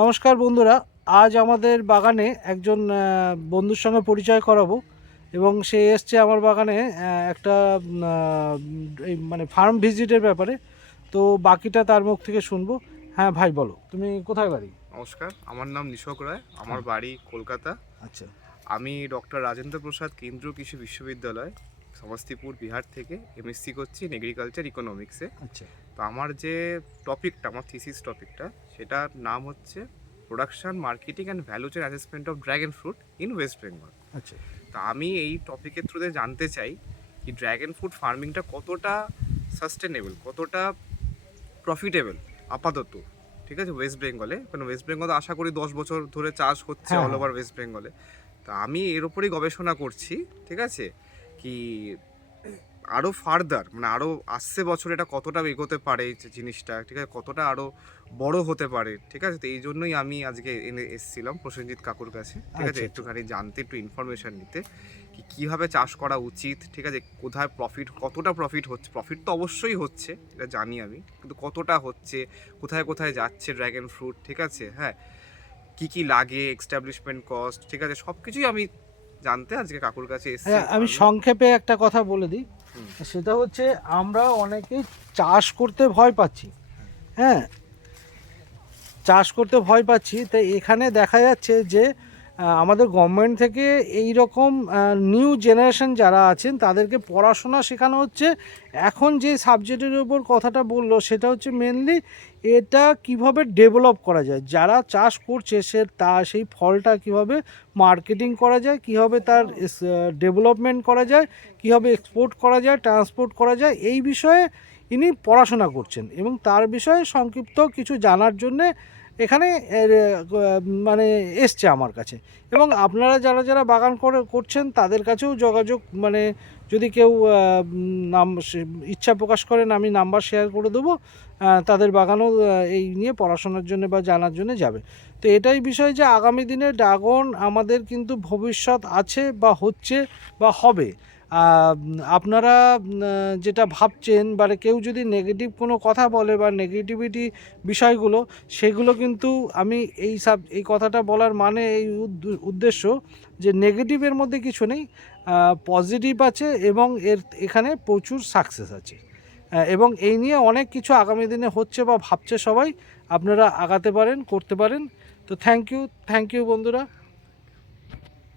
নমস্কার বন্ধুরা, আজ আমাদের বাগানে একজন বন্ধুর সঙ্গে পরিচয় করাবো এবং সে এসছে আমার বাগানে একটা এই মানে ফার্ম ভিজিটের ব্যাপারে। তো বাকিটা তার মুখ থেকে শুনবো। হ্যাঁ ভাই, বলো তুমি কোথায় বাড়ি? নমস্কার, আমার নাম নিশোক রায়। আমার হ্যাঁ। বাড়ি কলকাতা। আচ্ছা। আমি ডক্টর রাজেন্দ্র প্রসাদ কেন্দ্রীয় কৃষি বিশ্ববিদ্যালয় সমস্তিপুর বিহার থেকে এমএসসি করছি ইন এগ্রিকালচার ইকোনমিক্সে। আচ্ছা। তো আমার যে টপিকটা, আমার থিসিস টপিকটা, সেটার নাম হচ্ছে production, marketing and value chain assessment of dragon fruit in West Bengal. আচ্ছা। তো আমি এই টপিকের থ্রুতে জানতে চাই কি ড্র্যাগন ফ্রুট ফার্মিংটা কতটা সাস্টেনেবল, কতটা প্রফিটেবল আপাতত, ঠিক আছে, ওয়েস্ট বেঙ্গলে। কারণ ওয়েস্ট বেঙ্গলে আশা করি 10 বছর ধরে চাষ হচ্ছে হ্যাঁ অল হ্যাঁ। ওভার ওয়েস্ট বেঙ্গলে। তা আমি এর ওপরেই গবেষণা করছি, ঠিক আছে, কি আরও ফার্দার মানে আরও আসছে বছর এটা কতটা এগোতে পারে এই যে জিনিসটা, ঠিক আছে, কতটা আরও বড় হতে পারে, ঠিক আছে। তো এই জন্যই আমি আজকে এসেছিলাম প্রসেনজিৎ কাকুর কাছে, ঠিক আছে, আচ্ছা আচ্ছা। একটুখানি জানতে, একটু ইনফরমেশান নিতে কি কীভাবে চাষ করা উচিত, ঠিক আছে, কোথায় প্রফিট, কতটা প্রফিট হচ্ছে। প্রফিট তো অবশ্যই হচ্ছে, এটা জানি আমি, কিন্তু কতটা হচ্ছে, কোথায় কোথায় যাচ্ছে ড্র্যাগন ফ্রুট, ঠিক আছে, হ্যাঁ, কী কী লাগে, এস্টাবলিশমেন্ট কস্ট, ঠিক আছে, সব কিছুই আমি জানতে আজকে কাকুর কাছে এসেছি হ্যাঁ, আমি ফার্মে। সংক্ষেপে একটা কথা বলে দিই। হুম। সেটা হচ্ছে, আমরা অনেকেই চাষ করতে ভয় পাচ্ছি। হ্যাঁ, চাষ করতে ভয় পাচ্ছি, তাই এখানে দেখা যাচ্ছে যে আমাদের গভর্নমেন্ট থেকে এই রকম নিউ জেনারেশন যারা আছেন তাদেরকে পড়াশোনা শেখানো হচ্ছে। এখন যে সাবজেক্টের উপর কথাটা বললো সেটা হচ্ছে মেনলি এটা কিভাবে ডেভেলপ করা যায়, যারা চাষ করছে সেই ফলটা কিভাবে মার্কেটিং করা যায়, কিভাবে তার ডেভেলপমেন্ট করা যায়, কিভাবে এক্সপোর্ট করা যায়, ট্রান্সপোর্ট করা যায়, এই বিষয়ে ইনি পড়াশোনা করছেন এবং তার বিষয়ে সংক্ষিপ্ত কিছু জানার জন্যে এখানে মানে এসছে আমার কাছে। এবং আপনারা যারা যারা বাগান করছেন তাদের কাছেও যোগাযোগ, মানে যদি কেউ ইচ্ছা প্রকাশ করেন আমি নাম্বার শেয়ার করে দেবো, তাদের বাগানও এই নিয়ে পড়াশোনার জন্য বা জানার জন্য যাবে। তো এটাই বিষয় যে আগামী দিনে ড্রাগন আমাদের কিন্তু ভবিষ্যৎ আছে বা হচ্ছে বা হবে। আপনারা যেটা ভাবছেন, মানে কেউ যদি নেগেটিভ কোনো কথা বলে বা নেগেটিভিটি বিষয়গুলো, সেগুলো কিন্তু আমি এই কথাটা বলার মানে এই উদ্দেশ্য যে নেগেটিভের মধ্যে কিছু নেই, পজিটিভ আছে এবং এখানে প্রচুর সাকসেস আছে। এবং এই নিয়ে অনেক কিছু আগামী দিনে হচ্ছে বা ভাবছে সবাই। আপনারা আগাতে পারেন, করতে পারেন। তো থ্যাংক ইউ বন্ধুরা।